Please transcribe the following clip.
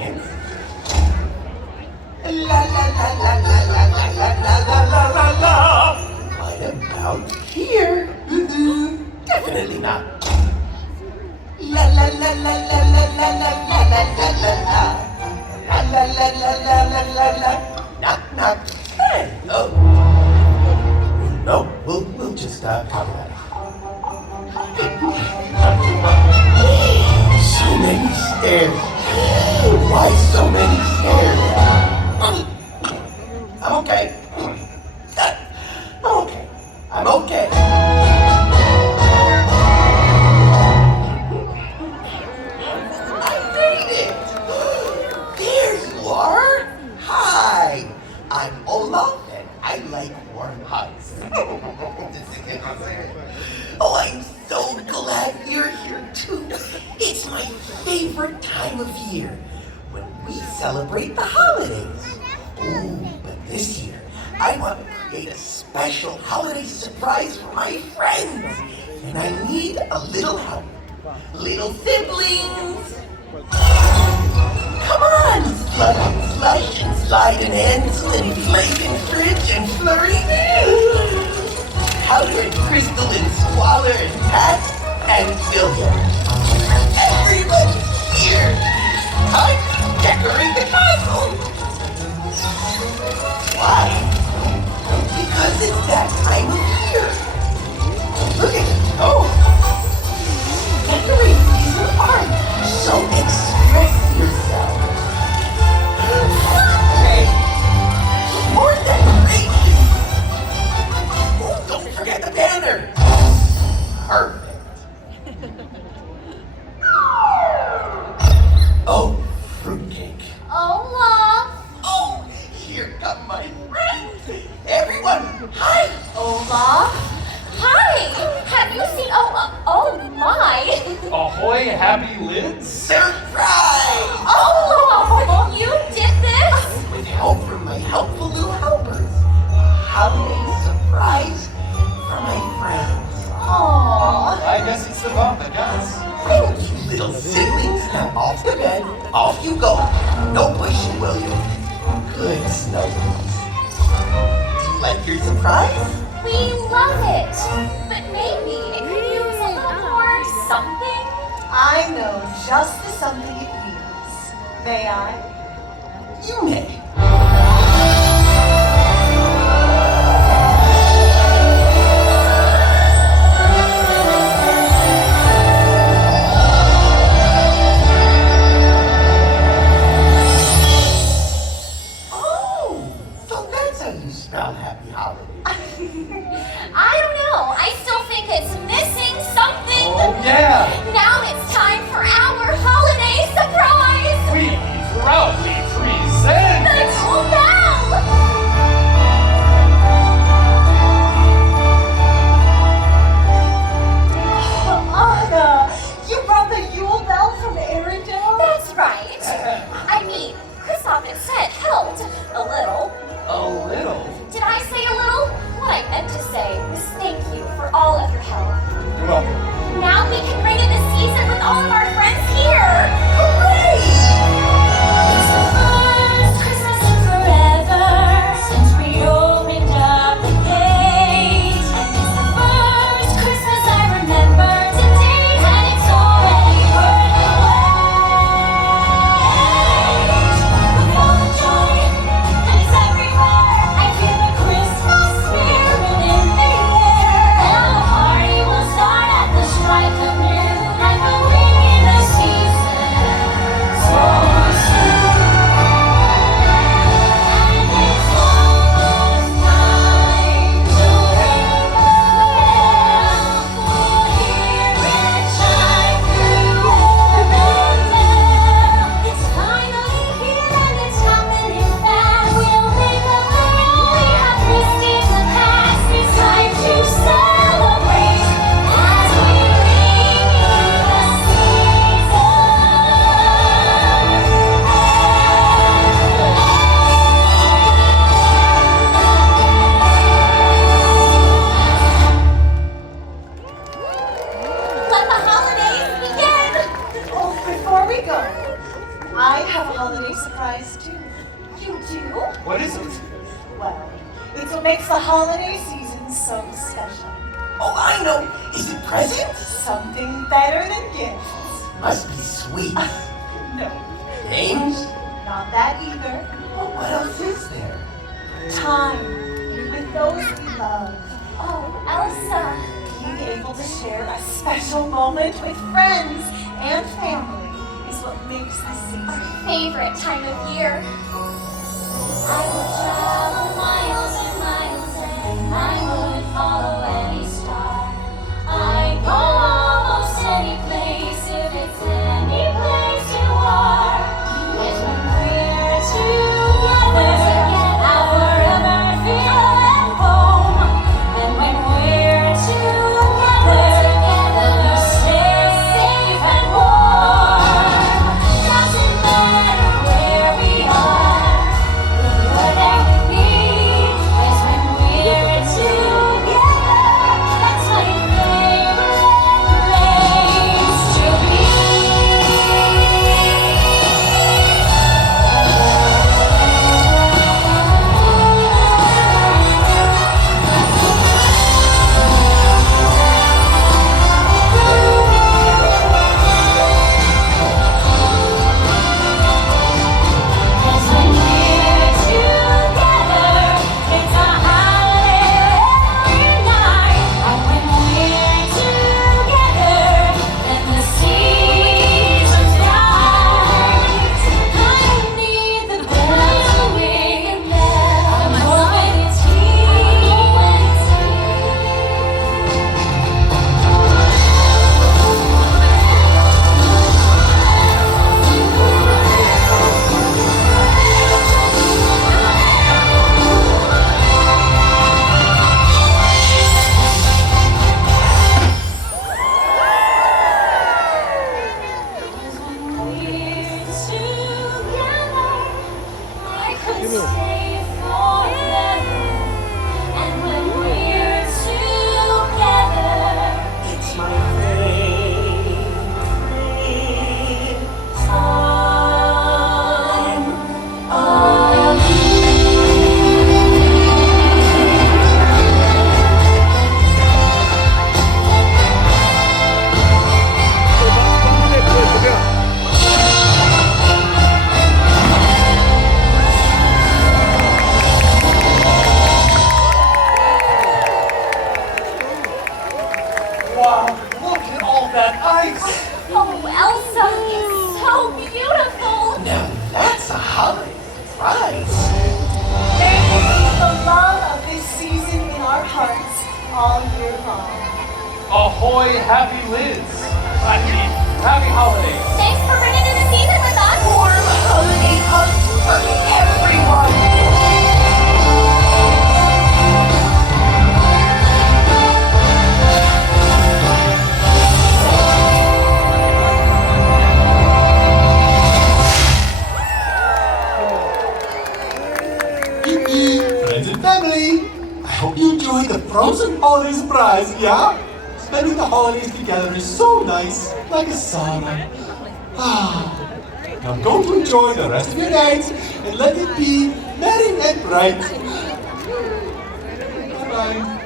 La la la la la la la la la la la la. What about here? Definitely not. La la la la la la la la la la la la la. La la la la la la la la. Knock knock. Hey, oh. No, we'll just talk about it. So many stairs. Why so many stairs? I'm okay. I'm okay. I'm okay. I made it. There you are. Hi. I'm Olaf and I like warm hugs. Oh, I'm so glad you're here too. It's my favorite time of year when we celebrate the holidays. Oh, but this year I want to create a special holiday surprise for my friends. And I need a little help. Little siblings. Come on, Slug and Slush and Slide and Ansel and Flake and Fridge and Flurry. Powder and Crystal and Squalor and Pat and William. Everybody here! Time to decorate the castle! Why? Because it's that time of year. Look at it. Oh! Decorate these with art. So express yourself. Hey! More decoration! Oh, don't forget the banner! Perfect. Oh, fruitcake. Olaf! Oh, here come my friends. Everyone, hi. Olaf? Hi! Have you seen... Oh my! Ahoy, happy lids! Surprise! Olaf! You did this? With help from my helpful little helpers. Holiday surprise for my friends. Aww. I guess it's the bump that counts. Thank you, little siblings. Now off to bed. Off you go. No pushing, William. Good snowballs. Do you like your surprise? We love it. But maybe it could use a little more something. I know just the something it needs. May I? You may. Oh, so that's how you spell happy holidays. I don't know. I still think it's missing something. Oh, yeah! Now it's time for our holiday surprise. We proudly present... The holiday surprise too. You do? What is it? Well, it's what makes the holiday season so special. Oh, I know. Is it presents? Something better than gifts. Must be sweet. No, Games? not that either. Oh, what else is there? Time with those we love. Oh, Elsa. Being able to share a special moment with friends and family is what makes the season. Favorite time of year. I would travel miles and miles and I would follow any star. I'd go almost any place if it's any place you are. It's when we're together, I'll forever feel at home. And when we're together, we'll stay safe and warm. Doesn't matter where we are, whatever we need is when we're together. That's my favorite place to be. Cause when we're together, it's a holiday every night. And when we're together, then the season's right. I don't need the bells to ring, I know when it's I could stay forever. And when we're together, It's my favorite time of Wow, look at all that ice! Oh, Elsa, it's so beautiful. Now that's a holiday surprise. May we keep the love of this season in our hearts all year long. Ahoy, happy Liz! I mean, happy holidays! Thanks for bringing in the season with us. Warm holiday hugs for everyone. Friends and family, I hope you enjoyed the frozen holiday surprise, yeah? Spending the holidays together is so nice, like a sauna. Now go to enjoy the rest of your night and let it be merry and bright. Bye-bye.